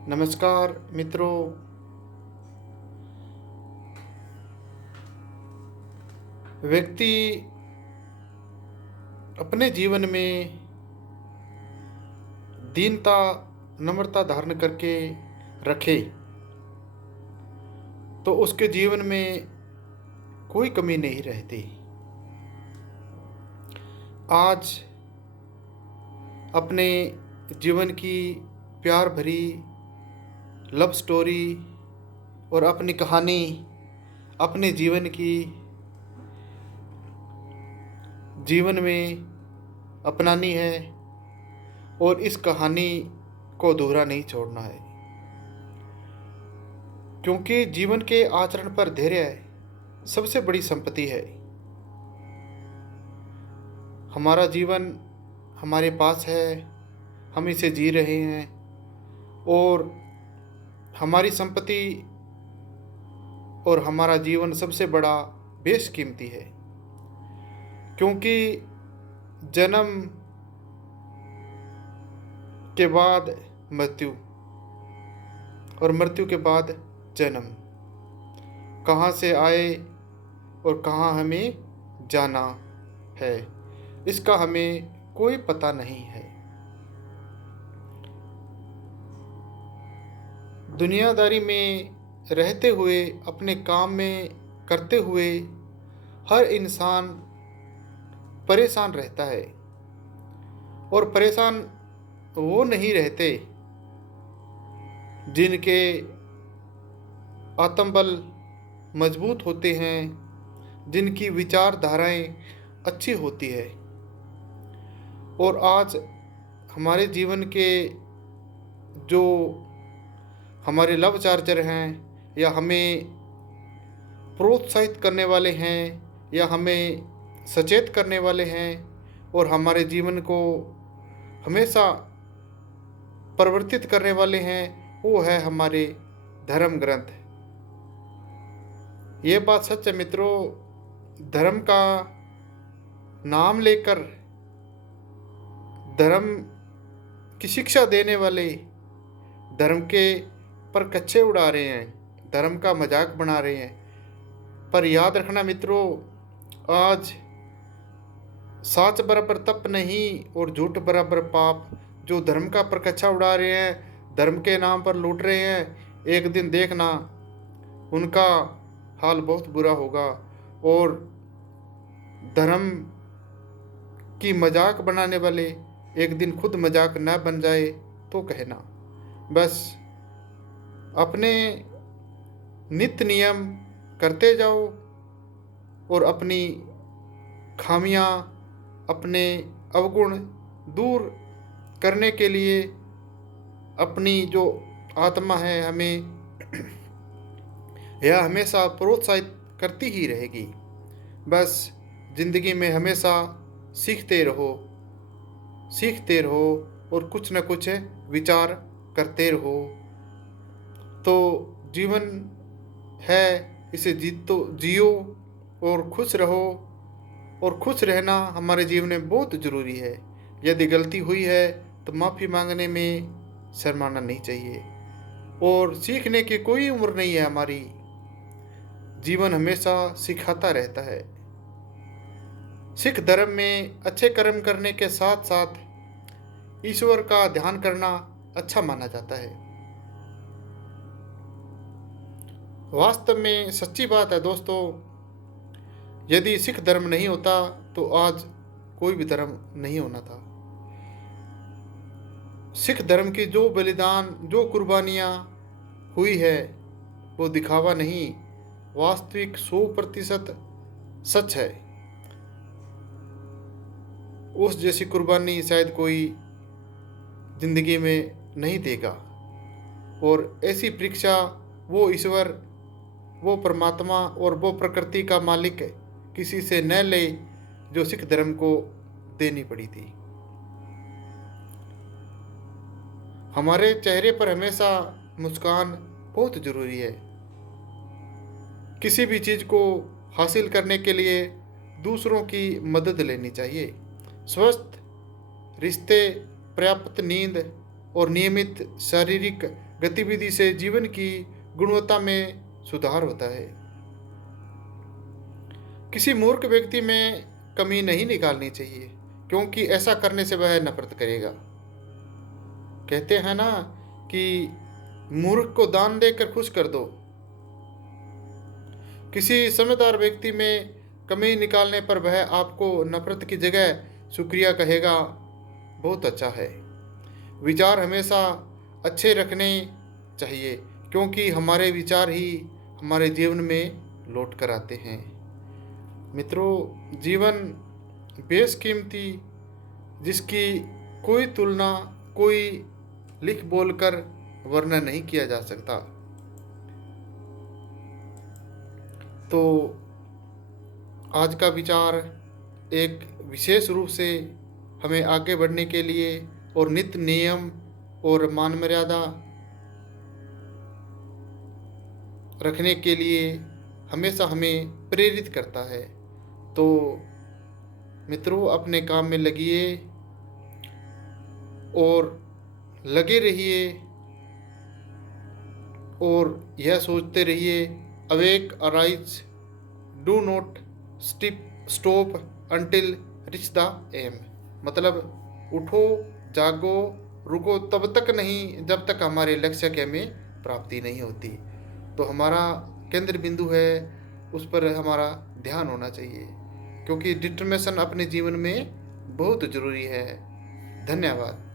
नमस्कार मित्रों। व्यक्ति अपने जीवन में दीनता, नम्रता धारण करके रखे तो उसके जीवन में कोई कमी नहीं रहती। आज अपने जीवन की प्यार भरी लव स्टोरी और अपनी कहानी अपने जीवन में अपनानी है और इस कहानी को अधूरा नहीं छोड़ना है, क्योंकि जीवन के आचरण पर धैर्य सबसे बड़ी संपत्ति है। हमारा जीवन हमारे पास है, हम इसे जी रहे हैं और हमारी संपत्ति और हमारा जीवन सबसे बड़ा बेशकीमती है, क्योंकि जन्म के बाद मृत्यु और मृत्यु के बाद जन्म, कहाँ से आए और कहाँ हमें जाना है इसका हमें कोई पता नहीं है। दुनियादारी में रहते हुए, अपने काम में करते हुए हर इंसान परेशान रहता है, और परेशान वो नहीं रहते जिनके आत्मबल मजबूत होते हैं, जिनकी विचारधाराएं अच्छी होती है। और आज हमारे जीवन के जो हमारे लव चार्जर हैं, या हमें प्रोत्साहित करने वाले हैं, या हमें सचेत करने वाले हैं, और हमारे जीवन को हमेशा परिवर्तित करने वाले हैं, वो है हमारे धर्म ग्रंथ। ये बात सच है मित्रों। धर्म का नाम लेकर धर्म की शिक्षा देने वाले धर्म के पर कच्चे उड़ा रहे हैं, धर्म का मजाक बना रहे हैं। पर याद रखना मित्रों, आज साच बराबर तप नहीं और झूठ बराबर पाप। जो धर्म का परकच्चा उड़ा रहे हैं, धर्म के नाम पर लूट रहे हैं, एक दिन देखना उनका हाल बहुत बुरा होगा। और धर्म की मजाक बनाने वाले एक दिन खुद मजाक न बन जाए तो कहना। बस अपने नित्य नियम करते जाओ और अपनी खामियां, अपने अवगुण दूर करने के लिए अपनी जो आत्मा है हमें यह हमेशा प्रोत्साहित करती ही रहेगी। बस जिंदगी में हमेशा सीखते रहो और कुछ न कुछ विचार करते रहो। तो जीवन है, इसे जियो और खुश रहो। और खुश रहना हमारे जीवन में बहुत ज़रूरी है। यदि गलती हुई है तो माफ़ी मांगने में शर्माना नहीं चाहिए। और सीखने की कोई उम्र नहीं है हमारी, जीवन हमेशा सिखाता रहता है। सिख धर्म में अच्छे कर्म करने के साथ साथ ईश्वर का ध्यान करना अच्छा माना जाता है। वास्तव में सच्ची बात है दोस्तों, यदि सिख धर्म नहीं होता तो आज कोई भी धर्म नहीं होना था। सिख धर्म की जो बलिदान, जो कुर्बानियाँ हुई है, वो दिखावा नहीं, वास्तविक 100% सच है। उस जैसी कुर्बानी शायद कोई जिंदगी में नहीं देगा। और ऐसी परीक्षा वो ईश्वर, वो परमात्मा और वो प्रकृति का मालिक किसी से न ले जो सिख धर्म को देनी पड़ी थी। हमारे चेहरे पर हमेशा मुस्कान बहुत ज़रूरी है। किसी भी चीज़ को हासिल करने के लिए दूसरों की मदद लेनी चाहिए। स्वस्थ रिश्ते, पर्याप्त नींद और नियमित शारीरिक गतिविधि से जीवन की गुणवत्ता में सुधार होता है। किसी मूर्ख व्यक्ति में कमी नहीं निकालनी चाहिए, क्योंकि ऐसा करने से वह नफरत करेगा। कहते हैं ना कि मूर्ख को दान देकर खुश कर दो। किसी समझदार व्यक्ति में कमी निकालने पर वह आपको नफरत की जगह शुक्रिया कहेगा, बहुत अच्छा है। विचार हमेशा अच्छे रखने चाहिए, क्योंकि हमारे विचार ही हमारे जीवन में लौट कर आते हैं। मित्रों, जीवन बेशकीमती, जिसकी कोई तुलना, कोई लिख बोल कर वर्णन नहीं किया जा सकता। तो आज का विचार एक विशेष रूप से हमें आगे बढ़ने के लिए और नित्य नियम और मान मर्यादा रखने के लिए हमेशा हमें प्रेरित करता है। तो मित्रों, अपने काम में लगिए और लगे रहिए और यह सोचते रहिए, awake arise, do not stop until reach the aim. मतलब उठो, जागो, रुको तब तक नहीं जब तक हमारे लक्ष्य की हमें प्राप्ति नहीं होती। तो हमारा केंद्र बिंदु है, उस पर हमारा ध्यान होना चाहिए, क्योंकि डिटर्मिनेशन अपने जीवन में बहुत ज़रूरी है। धन्यवाद।